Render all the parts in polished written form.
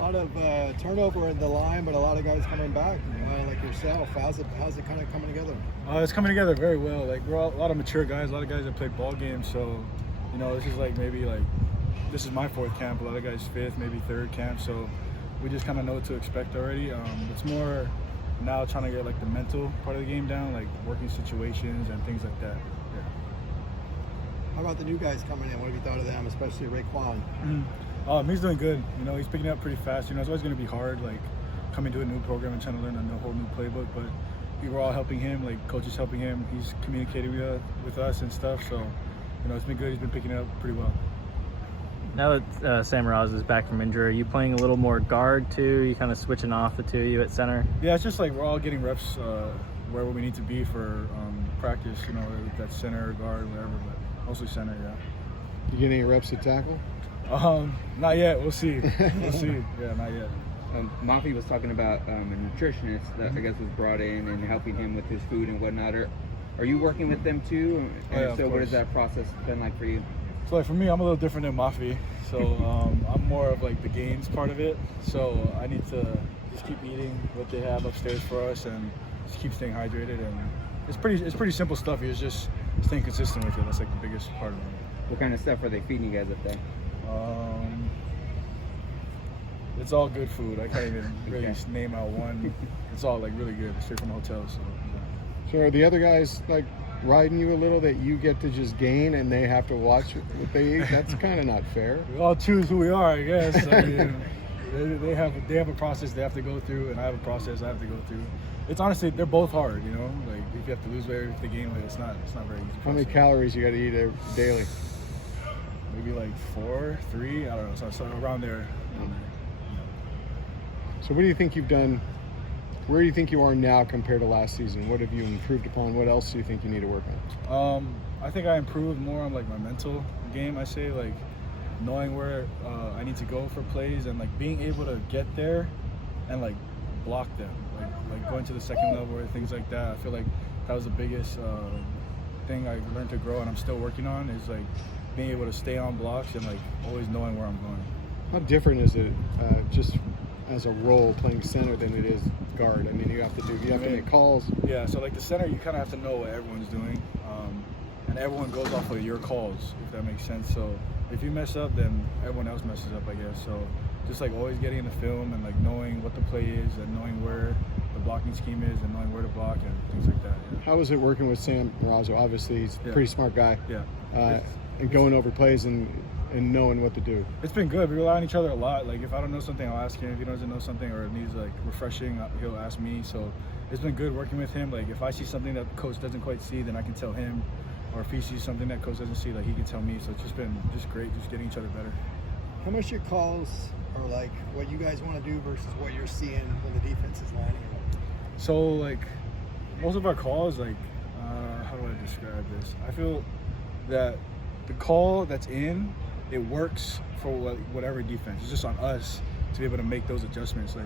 A lot of turnover in the line, but a lot of guys coming back, like yourself. How's it kind of coming together? It's coming together very well. Like, we're all, a lot of mature guys, a lot of guys that play ball games. So, you know, this is like maybe like this is my fourth camp. A lot of guys fifth, maybe third camp. So we just kind of know what to expect already. It's more now trying to get like the mental part of the game down, like working situations and things like that. Yeah. How about the new guys coming in? What have you thought of them, especially Raekwon? He's doing good. You know, he's picking up pretty fast. You know, it's always going to be hard, like coming to a new program and trying to learn a whole new playbook. But we were all helping him, like coaches helping him. He's communicating with us and stuff. So, you know, it's been good. He's been picking it up pretty well. Now that Sam Marrazzo is back from injury, are you playing a little more guard too? Are you kind of switching off the two of you at center? Yeah, it's just like we're all getting reps where we need to be for practice. You know, that's center, guard, whatever, but mostly center. Yeah. You get any reps at tackle? Not yet. We'll see. We'll see. Yeah, not yet. Mafi was talking about a nutritionist that I guess was brought in and helping him with his food and whatnot. Are you working with them too? And so what has that process been like for you? So like for me, I'm a little different than Mafi. So I'm more of like the gains part of it. So I need to just keep eating what they have upstairs for us and just keep staying hydrated. And it's pretty simple stuff. It's just staying consistent with it. That's like the biggest part of it. What kind of stuff are they feeding you guys up there? It's all good food. I can't even really name out one. It's all like really good, straight from the hotel. So, yeah. So are the other guys like riding you a little that you get to just gain and they have to watch what they eat? That's kind of not fair. We all choose who we are, I guess. I mean, they have a process they have to go through, and I have a process I have to go through. It's honestly, they're both hard, you know. Like if you have to lose weight, or if you have to gain weight, it's not very easy. How many calories you got to eat daily? Maybe like 4, 3, I don't know, so around there. So what do you think you've done? Where do you think you are now compared to last season? What have you improved upon? What else do you think you need to work on? I think I improved more on like my mental game. I say like knowing where I need to go for plays and like being able to get there and like block them, like going to the second level or things like that. I feel like that was the biggest thing I learned to grow, and I'm still working on, is like being able to stay on blocks and like always knowing where I'm going. How different is it just as a role playing center than it is guard? I mean, you have to make calls. Yeah, so like the center, you kind of have to know what everyone's doing, and everyone goes off of your calls, if that makes sense. So if you mess up, then everyone else messes up, I guess. So just like always getting in the film and like knowing what the play is and knowing where the blocking scheme is and knowing where to block and things like that. Yeah. How is it working with Sam Marrazzo? Obviously, he's a pretty smart guy. Yeah. And going over plays and knowing what to do. It's been good. We rely on each other a lot. Like if I don't know something, I'll ask him. If he doesn't know something or it needs like refreshing, he'll ask me. So it's been good working with him. Like if I see something that the coach doesn't quite see, then I can tell him. Or if he sees something that coach doesn't see, like he can tell me. So it's just been great, just getting each other better. How much your calls are like what you guys want to do versus what you're seeing when the defense is lining up? So like most of our calls, like how do I describe this? I feel that the call that's in, it works for whatever defense. It's just on us to be able to make those adjustments. Like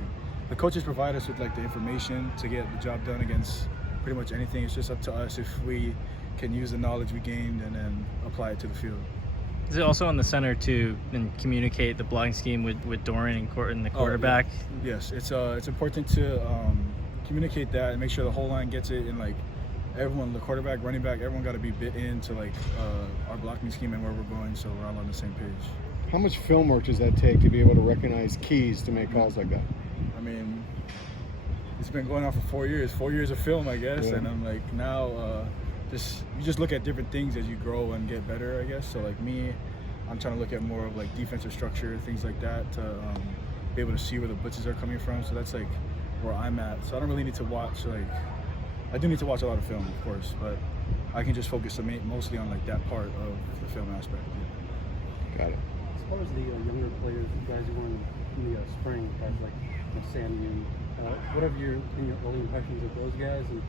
the coaches provide us with like the information to get the job done against pretty much anything. It's just up to us if we can use the knowledge we gained and then apply it to the field. Is it also on the center to communicate the blocking scheme with Doran and the quarterback? Yes, it's important to communicate that and make sure the whole line gets it, and like everyone, the quarterback, running back, everyone got to be bit into like our blocking scheme and where we're going, so we're all on the same page. How much film work does that take to be able to recognize keys to make calls like that? I mean, it's been going on for 4 years. 4 years of film, I guess, and I'm like now you just look at different things as you grow and get better, I guess. So like me, I'm trying to look at more of like defensive structure, things like that, to be able to see where the blitzes are coming from. So that's like where I'm at. So I don't really need to watch I do need to watch a lot of film, of course, but I can just focus mostly on like that part of the film aspect. Got it. As far as the younger players, you guys are going in the spring, guys like Sam, what have your early impressions of those guys, and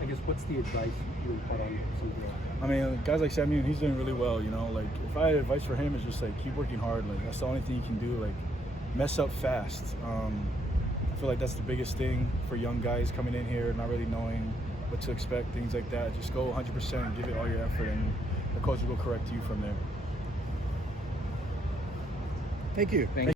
I guess what's the advice you would put on some of them? I mean, guys like Sam, he's doing really well, you know. Like if I had advice for him, is just like keep working hard. Like that's the only thing you can do. Like mess up fast. I feel like that's the biggest thing for young guys coming in here, not really knowing what to expect, things like that. Just go 100% and give it all your effort, and the coach will correct you from there. Thank you.